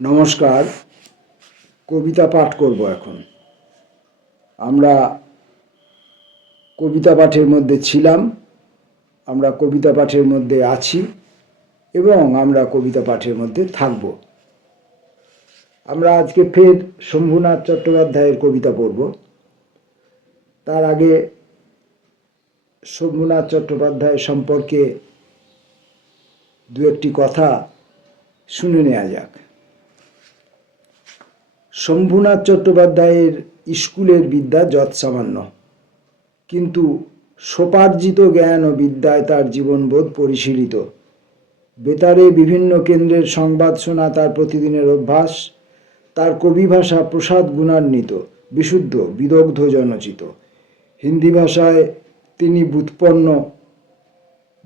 নমস্কার, কবিতা পাঠ করব এখন। আমরা কবিতা পাঠের মধ্যে ছিলাম, আমরা কবিতা পাঠের মধ্যে আছি এবং আমরা কবিতা পাঠের মধ্যে থাকব। আমরা আজকে ফের শম্ভুনাথ চট্টোপাধ্যায়ের কবিতা পড়ব। তার আগে শম্ভুনাথ চট্টোপাধ্যায় সম্পর্কে দু একটি কথা শুনে নেওয়া যাক। শম্ভুনাথ চট্টোপাধ্যায়ের স্কুলের বিদ্যা যৎসামান্য। কিন্তু সোপার্জিত জ্ঞান ও বিদ্যায় তার জীবনবোধ পরিশীলিত। বেতারে বিভিন্ন কেন্দ্রের সংবাদ শোনা তার প্রতিদিনের অভ্যাস। তার কবি ভাষা প্রসাদ গুণান্বিত, বিশুদ্ধ, বিদগ্ধ, জনচিত। হিন্দি ভাষায় তিনি বুৎপন্ন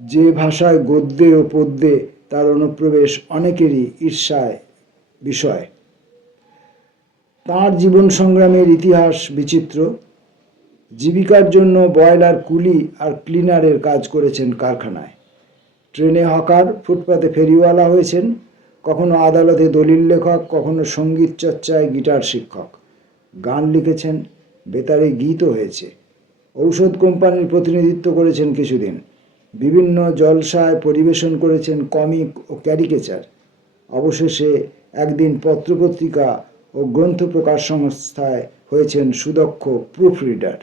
যে ভাষায় গদ্যে ও পদ্যে তার অনুপ্রবেশ অনেকেরই ঈর্ষায় বিষয়। তাঁর জীবন সংগ্রামের ইতিহাস বিচিত্র। জীবিকার জন্য বয়লার কুলি আর ক্লিনারের কাজ করেছেন কারখানায়। ট্রেনে হকার, ফুটপাতে ফেরিওয়ালা হয়েছেন, কখনো আদালতে দলিল লেখক, কখনো সংগীত চর্চায় গিটার শিক্ষক। গান লিখেছেন, বেতারে গীতও হয়েছে। ঔষধ কোম্পানির প্রতিনিধিত্ব করেছেন কিছুদিন। বিভিন্ন জলসায় পরিবেশন করেছেন কমিক ও ক্যারিকেচার। অবশেষে একদিন পত্রপত্রিকা ও গ্রন্থ প্রকাশ সংস্থায় হয়েছেন সুদক্ষ প্রুফ রিডার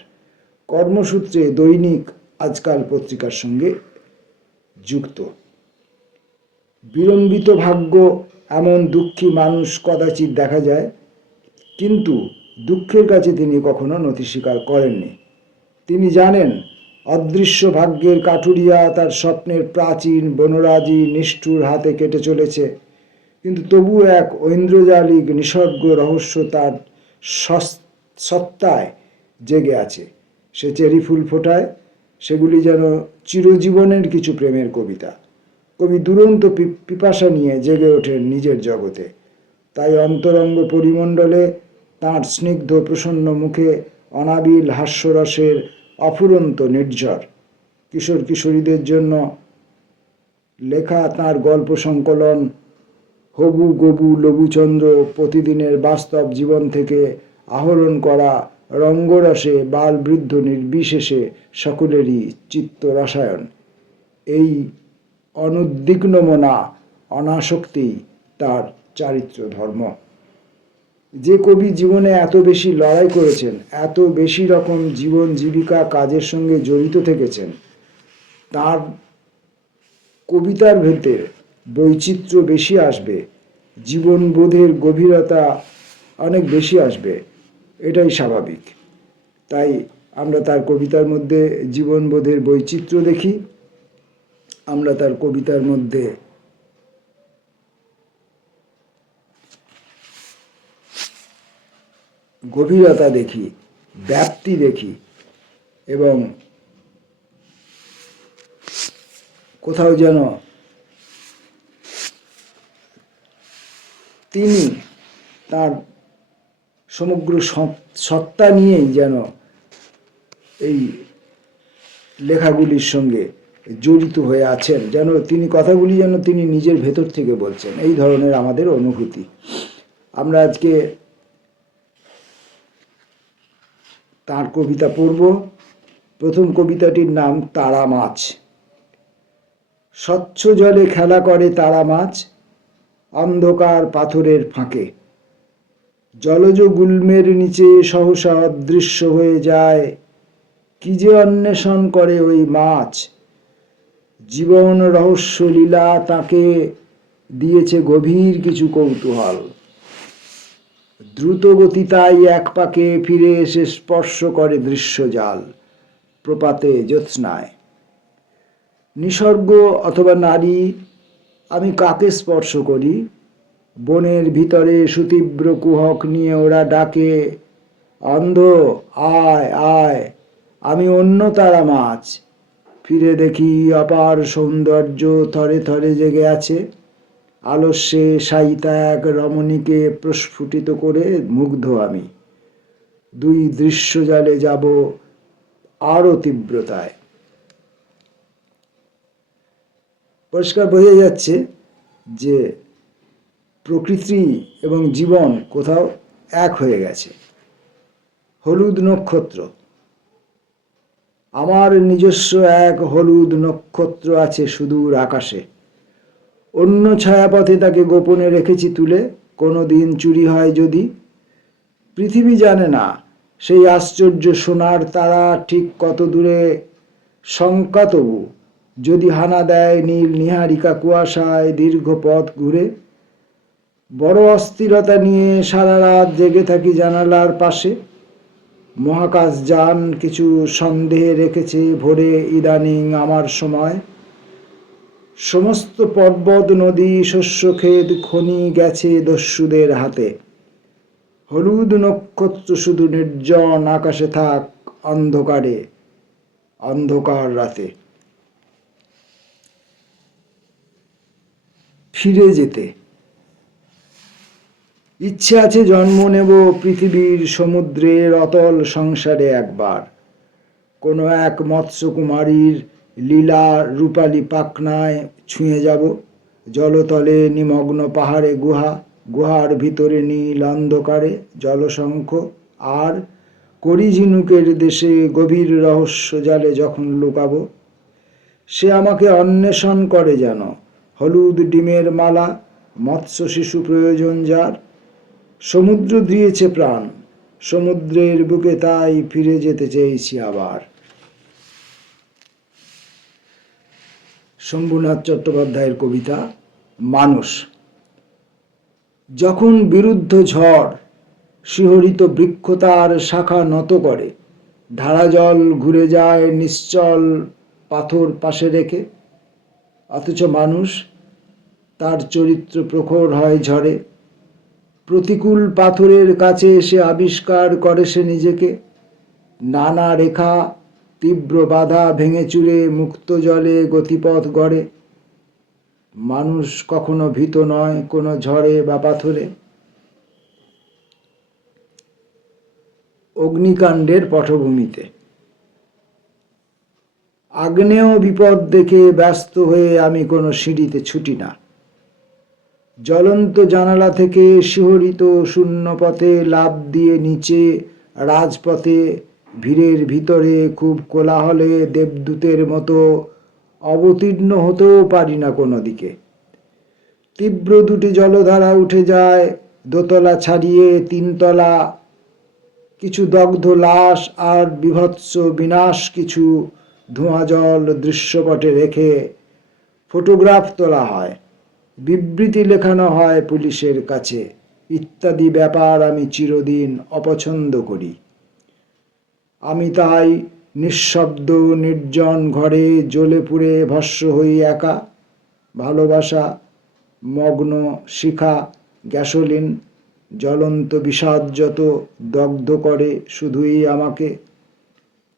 কর্মসূত্রে দৈনিক আজকাল পত্রিকার সঙ্গে যুক্ত। বিলম্বিত ভাগ্য, এমন দুঃখী মানুষ কদাচিৎ দেখা যায়, কিন্তু দুঃখের কাছে তিনি কখনো নথি স্বীকার করেননি। তিনি জানেন, অদৃশ্য ভাগ্যের কাঠুরিয়া তার স্বপ্নের প্রাচীন বনরাজি নিষ্ঠুর হাতে কেটে চলেছে। কিন্তু তবু এক ঐন্দ্রজালিক নিসর্গ রহস্য তার সত্তায় জেগে আছে। সে চেরি ফুল ফোটায়, সেগুলি যেন চিরজীবনের কিছু প্রেমের কবিতা। কবি দুরন্ত পিপাসা নিয়ে জেগে ওঠেন নিজের জগতে। তাই অন্তরঙ্গ পরিমণ্ডলে তাঁর স্নিগ্ধ প্রসন্ন মুখে অনাবিল হাস্যরসের অফুরন্ত নির্ঝর। কিশোর কিশোরীদের জন্য লেখা তাঁর গল্প সংকলন হবু গবু লঘুচন্দ্র প্রতিদিনের বাস্তব জীবন থেকে আহরণ করা রঙ্গরসে বাল বৃদ্ধ নির্বিশেষে সকলেরই চিত্ত রসায়ন। এই অনুদ্বিগ্নমনা অনাসক্তি তার চারিত্র ধর্ম। যে কবি জীবনে এত বেশি লড়াই করেছেন, এত বেশি রকম জীবন জীবিকা কাজের সঙ্গে জড়িত থেকেছেন, তার কবিতার ভেতরে বৈচিত্র্য বেশি আসবে, জীবনবোধের গভীরতা অনেক বেশি আসবে, এটাই স্বাভাবিক। তাই আমরা তার কবিতার মধ্যে জীবনবোধের বৈচিত্র্য দেখি, আমরা তার কবিতার মধ্যে গভীরতা দেখি, ব্যাপ্তি দেখি এবং কোথাও যেন তিনি তার সমগ্র সত্তা নিয়েই যেন এই লেখাগুলির সঙ্গে জড়িত হয়ে আছেন, যেন তিনি কথাগুলি যেন তিনি নিজের ভেতর থেকে বলছেন। এই ধরনের আমাদের অনুভূতি। আমরা আজকে তার কবিতা পড়ব। প্রথম কবিতাটির নাম তারা মাছ। স্বচ্ছ জলে খেলা করে তারা মাছ। অন্ধকার পাথরের ফাঁকে। জলজ গুল্মের নিচে সহসা অদৃশ্য হয়ে যায়। কি যে অন্বেষণ করে ওই মাছ। জীবন রহস্য লীলা তাকে দিয়েছে গভীর কিছু কৌতূহল। দ্রুত গতি তাই এক পাকে ফিরে এসে স্পর্শ করে দৃশ্যজাল প্রপাতে জ্যোৎস্নায়। নিসর্গ অথবা নারী আমি কাকে স্পর্শ করি? বনের ভিতরে সুতীব্র কুহক নিয়ে ওরা ডাকে, অন্ধ, আয় আয়, আমি অন্য তারা মাছ। ফিরে দেখি অপার সৌন্দর্য থরে থরে জেগে আছে। আলস্যে সাইতা এক রমণীকে প্রস্ফুটিত করে, মুগ্ধ আমি। দুই দৃশ্য জালে যাব আরও তীব্রতায়। পরিষ্কার বোঝা যাচ্ছে যে প্রকৃতি এবং জীবন কোথাও এক হয়ে গেছে। হলুদ নক্ষত্র। আমার নিজস্ব এক হলুদ নক্ষত্র আছে সুদূর আকাশে। অন্য ছায়াপথে তাকে গোপনে রেখেছি তুলে কোনো দিন চুরি হয় যদি। পৃথিবী জানে না, সেই আশ্চর্য সোনার তারা ঠিক কত দূরে। শঙ্কা তবু যদি হানা দেয় নীল নিহারিকা কুয়াশায় দীর্ঘ পথ ঘুরে, বড় অস্থিরতা নিয়ে সারা রাত জেগে থাকি জানালার পাশে। মহাকাশ যান কিছু সন্দেহে রেখেছে ভোরে ইদানিং আমার সময়। সমস্ত পর্বত, নদী শস্যক্ষেত খনি গেছে দস্যুদের হাতে। হলুদ নক্ষত্র শুধু নির্জন আকাশে থাক অন্ধকারে, অন্ধকার রাতে। ফিরে যেতে। ইচ্ছে আছে জন্ম নেব পৃথিবীর সমুদ্রের অতল সংসারে একবার। কোনো এক মৎস্যকুমারীর লীলা রূপালী পাকনায় ছুঁয়ে যাব। জলতলে নিমগ্ন পাহাড়ে গুহা, গুহার ভিতরে নীল অন্ধকারে জলশঙ্খ। আর করি ঝিনুকের দেশে গভীর রহস্য জালে যখন লুকাবো, সে আমাকে অন্বেষণ করে যেন। হলুদ ডিমের মালা, মৎস্য শিশু প্রয়োজন যার। সমুদ্র দিয়েছে প্রাণ, সমুদ্রের বুকে তাই ফিরে যেতে চেয়েছি আবার। শম্ভুনাথ চট্টোপাধ্যায়ের কবিতা, মানুষ। যখন বিরুদ্ধ ঝড়, শিহরিত বৃক্ষ তার শাখা নত করে ধারা জল ঘুরে যায় নিশ্চল পাথর পাশে রেখে অথচ মানুষ তার চরিত্র প্রখর হয় ঝড়ে। প্রতিকূল পাথরের কাছে এসে আবিষ্কার করে সে নিজেকে। নানা রেখা, তীব্র বাধা ভেঙে চুরে মুক্ত জলে গতিপথ গড়ে। মানুষ কখনো ভীত নয় কোনো ঝড়ে বা পাথরে। অগ্নিকাণ্ডের পটভূমিতে আগ্নেয় বিপদ দেখে ব্যস্ত হয়ে আমি কোনো সিঁড়িতে ছুটি না। জ্বলন্ত জানালা থেকে শিহরিত শূন্য পথে লাভ দিয়ে নিচে রাজপথে ভিড়ের ভিতরে খুব কোলাহলে দেবদূতের মতো অবতীর্ণ হতেও পারি না কোনো দিকে। তীব্র দুটি জলধারা উঠে যায়, দোতলা ছাড়িয়ে তিনতলা, কিছু দগ্ধ লাশ আর বিভৎস বিনাশ কিছু ধোঁয়া জল দৃশ্যপটে রেখে ফটোগ্রাফ তোলা হয়। বিবৃতি লেখানো হয় পুলিশের কাছে। ইত্যাদি ব্যাপার আমি চিরদিন অপছন্দ করি। আমি তাই নিঃশব্দ, নির্জন ঘরে জ্বলে পুড়ে ভস্য হই একা। ভালোবাসা, মগ্ন, শিখা, গ্যাসোলিন, জ্বলন্ত বিষাদ যত দগ্ধ করে শুধুই আমাকে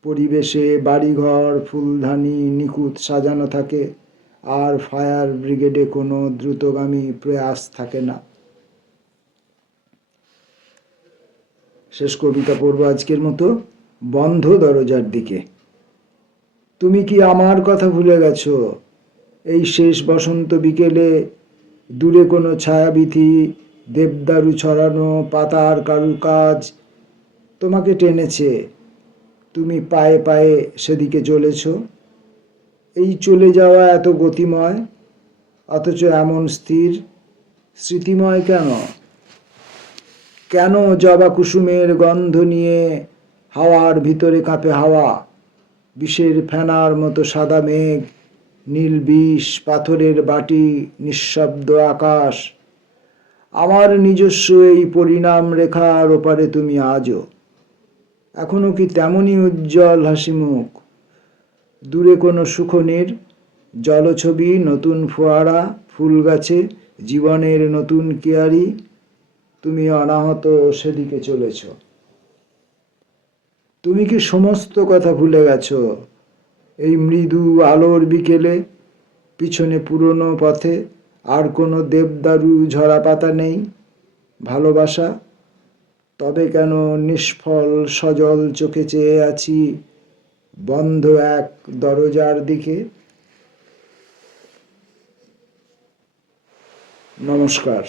পরিবেশে বাড়িঘর, ফুলধানি, নিখুঁত সাজানো থাকে। আর ফায়ার ব্রিগেডে কোনো দ্রুতগামী প্রয়াস থাকে না। শেষ কবিতা পড়ব আজকের মতো। বন্ধ দরজার দিকে। তুমি কি আমার কথা ভুলে গেছো? এই শেষ বসন্ত বিকেলে দূরে কোনো ছায়াবিথি দেবদারু ছড়ানো, পাতার কারুকাজ তোমাকে টেনেছে। তুমি পায়ে পায়ে সেদিকে চলেছ। এই চলে যাওয়া এত গতিময়, অথচ এমন স্থির স্মৃতিময় কেন? কেন জবা কুসুমের গন্ধ নিয়ে হাওয়ার ভিতরে কাঁপে হাওয়া? বিষের ফেনার মতো সাদা মেঘ, নীল বিষ, পাথরের বাটি, নিঃশব্দ আকাশ। আমার নিজস্ব এই পরিণাম রেখার ওপারে তুমি আজও। এখনও কি তেমনই উজ্জ্বল হাসি মুখ? দূরে কোনো সুখনির জলছবি, নতুন ফোয়ারা, ফুল গাছে, জীবনের নতুন কেয়ারি, তুমি অনাহত সেদিকে চলেছ। তুমি কি সমস্ত কথা ভুলে গেছ? এই মৃদু আলোর বিকেলে, পিছনে পুরনো পথে, আর কোনো দেবদারু ঝরা পাতা নেই? ভালোবাসা তবে কেন নিষ্ফল সজল চোখে চেয়ে আছি বন্ধ এক দরজার দিকে? নমস্কার।